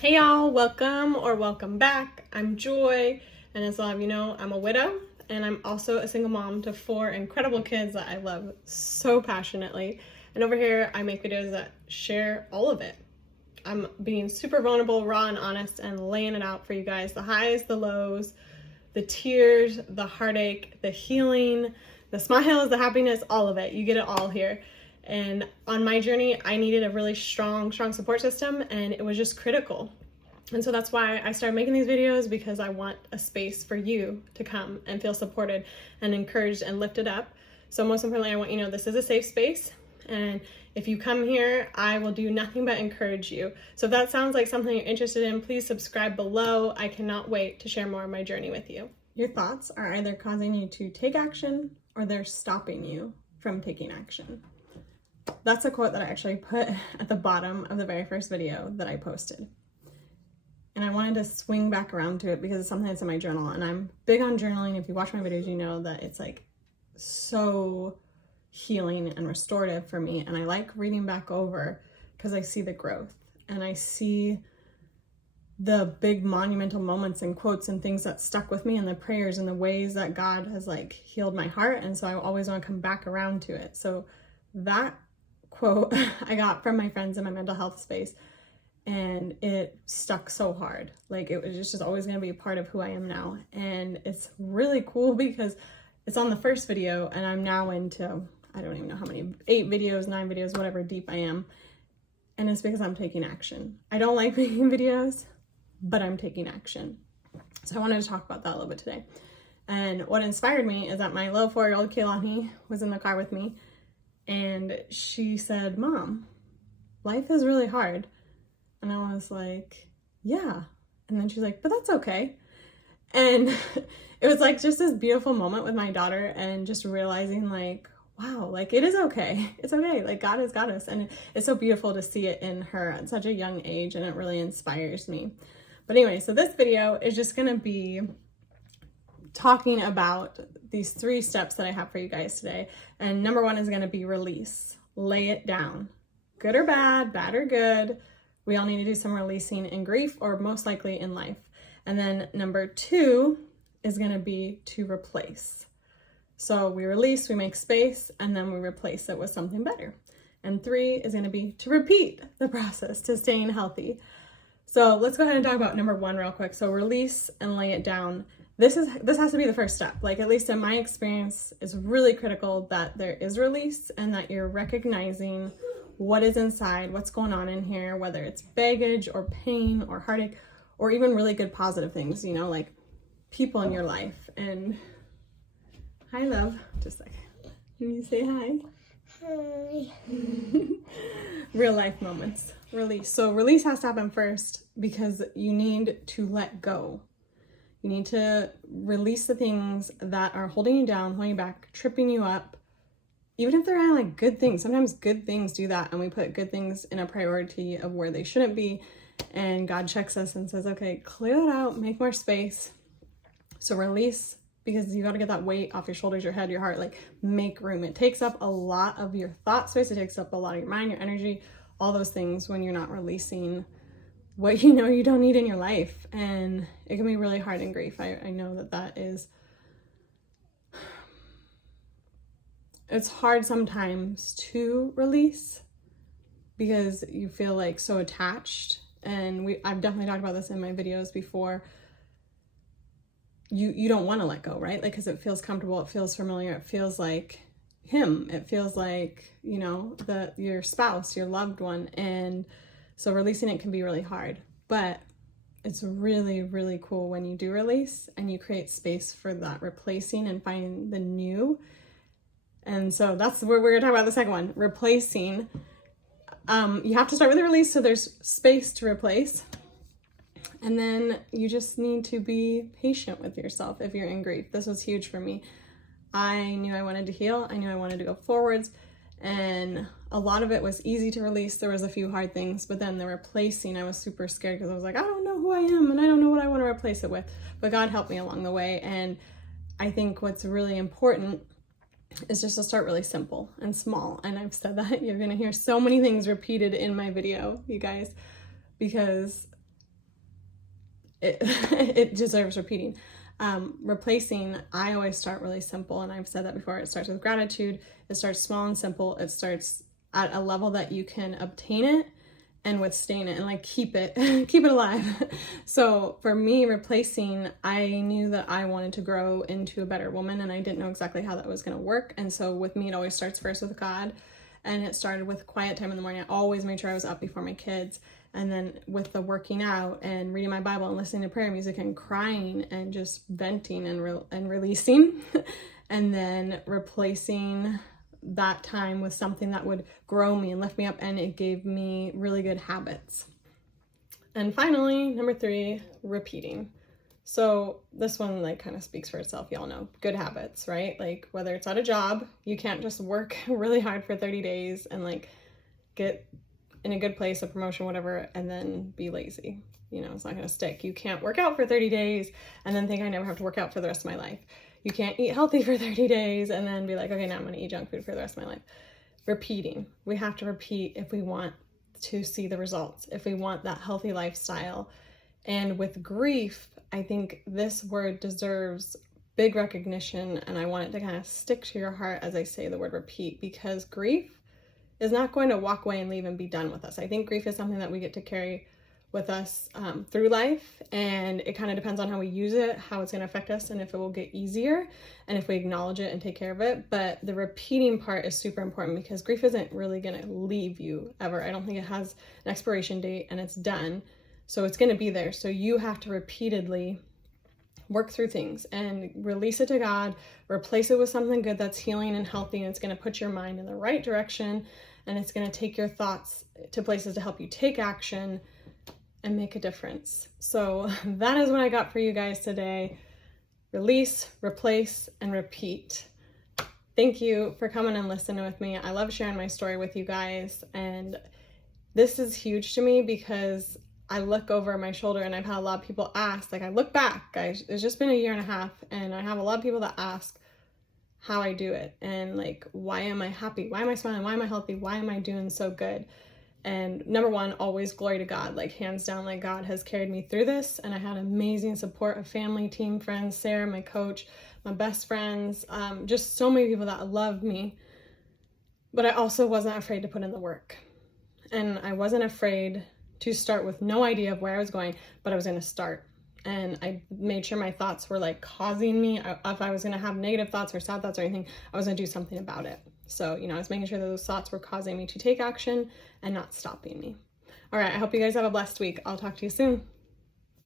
Hey y'all, welcome or welcome back. I'm Joy, and as a lot of you know, I'm a widow, and I'm also a single mom to 4 incredible kids that I love so passionately. And over here, I make videos that share all of it. I'm being super vulnerable, raw, and honest, and laying it out for you guys. The highs, the lows, the tears, the heartache, the healing, the smiles, the happiness, all of it. You get it all here. And on my journey, I needed a really strong support system, and it was just critical. And so that's why I started making these videos, because I want a space for you to come and feel supported and encouraged and lifted up. So most importantly, I want you to know this is a safe space. And if you come here, I will do nothing but encourage you. So if that sounds like something you're interested in, please subscribe below. I cannot wait to share more of my journey with you. Your thoughts are either causing you to take action or they're stopping you from taking action. That's a quote that I actually put at the bottom of the very first video that I posted. And I wanted to swing back around to it because it's something that's in my journal, and I'm big on journaling. If you watch my videos, you know that it's like so healing and restorative for me. And I like reading back over because I see the growth and I see the big monumental moments and quotes and things that stuck with me, and the prayers and the ways that God has like healed my heart. And so I always want to come back around to it. So that quote I got from my friends in my mental health space, and it stuck so hard. Like it was just always going to be a part of who I am now. And it's really cool because it's on the first video, and I'm now into, I don't even know how many, 8 videos, 9 videos, whatever deep I am. And it's because I'm taking action. I don't like making videos, but I'm taking action. So I wanted to talk about that a little bit today. And what inspired me is that my little 4-year-old Kehlani was in the car with me, and she said, "Mom, life is really hard." And I was like, "Yeah." And then she's like, "But that's okay." And it was like just this beautiful moment with my daughter, and just realizing like, wow, like it is okay. It's okay. Like God has got us. And it's so beautiful to see it in her at such a young age, and it really inspires me. But anyway, so this video is just going to be talking about these 3 steps that I have for you guys today. And number 1 is going to be release. Lay it down. Good or bad, bad or good. We all need to do some releasing in grief, or most likely in life. And then number 2 is going to be to replace. So we release, we make space, and then we replace it with something better. And 3 is going to be to repeat the process to staying healthy. So let's go ahead and talk about number 1 real quick. So release and lay it down. This has to be the first step. Like, at least in my experience, it's really critical that there is release, and that you're recognizing what is inside, what's going on in here, whether it's baggage or pain or heartache, or even really good positive things, you know, like people in your life. And hi, love. Just like, can you say hi? Hi. Real life moments. Release. So release has to happen first, because you need to let go. You need to release the things that are holding you down, holding you back, tripping you up. Even if they're kind of like good things, sometimes good things do that, and we put good things in a priority of where they shouldn't be. And God checks us and says, okay, clear that out, make more space. So release, because you got to get that weight off your shoulders, your head, your heart, like make room. It takes up a lot of your thought space. It takes up a lot of your mind, your energy, all those things when you're not releasing what you know you don't need in your life. And it can be really hard in grief. I know that is, it's hard sometimes to release because you feel like so attached. And I've definitely talked about this in my videos before. You don't want to let go, right? Like, because it feels comfortable, it feels familiar, it feels like him, it feels like, you know, your spouse, your loved one. And so releasing it can be really hard, but it's really, really cool when you do release and you create space for that replacing and finding the new. And so that's where we're gonna talk about the second one, replacing. You have to start with the release, so there's space to replace. And then you just need to be patient with yourself if you're in grief. This was huge for me. I knew I wanted to heal. I knew I wanted to go forwards. And a lot of it was easy to release. There was a few hard things, but then the replacing, I was super scared because I was like, I don't know who I am and I don't know what I want to replace it with. But God helped me along the way. And I think what's really important is just to start really simple and small. And I've said that you're going to hear so many things repeated in my video, you guys, because it, it deserves repeating. Replacing, I always start really simple, and I've said that before. It starts with gratitude. It starts small and simple. It starts at a level that you can obtain it and withstand it and like keep it keep it alive. So for me, replacing, I knew that I wanted to grow into a better woman, and I didn't know exactly how that was going to work. And so with me, it always starts first with God, and it started with quiet time in the morning. I always made sure I was up before my kids, and then with the working out and reading my Bible and listening to prayer music and crying and just venting and releasing and then replacing that time with something that would grow me and lift me up, and it gave me really good habits. And finally, number 3, repeating. So this one like kind of speaks for itself. Y'all know good habits, right? Like whether it's at a job, you can't just work really hard for 30 days and like get in a good place, a promotion, whatever, and then be lazy. You know, it's not going to stick. You can't work out for 30 days and then think I never have to work out for the rest of my life. You can't eat healthy for 30 days and then be like, okay, now I'm going to eat junk food for the rest of my life. Repeating. We have to repeat if we want to see the results, if we want that healthy lifestyle. And with grief, I think this word deserves big recognition, and I want it to kind of stick to your heart as I say the word repeat, because grief is not going to walk away and leave and be done with us. I think grief is something that we get to carry with us through life, and it kind of depends on how we use it, how it's going to affect us, and if it will get easier, and if we acknowledge it and take care of it. But the repeating part is super important, because grief isn't really going to leave you ever. I don't think it has an expiration date, and it's done. So it's going to be there. So you have to repeatedly work through things and release it to God, replace it with something good that's healing and healthy, and it's going to put your mind in the right direction, and it's going to take your thoughts to places to help you take action and make a difference. So that is what I got for you guys today. Release, replace, and repeat. Thank you for coming and listening with me. I love sharing my story with you guys, and this is huge to me because I look over my shoulder and I've had a lot of people ask, like I look back, guys, it's just been a year and a half, and I have a lot of people that ask how I do it, and like, why am I happy? Why am I smiling? Why am I healthy? Why am I doing so good? And number one, always glory to God, like hands down, like God has carried me through this. And I had amazing support of family, team, friends, Sarah, my coach, my best friends, just so many people that loved me. But I also wasn't afraid to put in the work. And I wasn't afraid to start with no idea of where I was going, but I was going to start. And I made sure my thoughts were like causing me, if I was going to have negative thoughts or sad thoughts or anything, I was going to do something about it. So, you know, I was making sure that those thoughts were causing me to take action and not stopping me. All right, I hope you guys have a blessed week. I'll talk to you soon.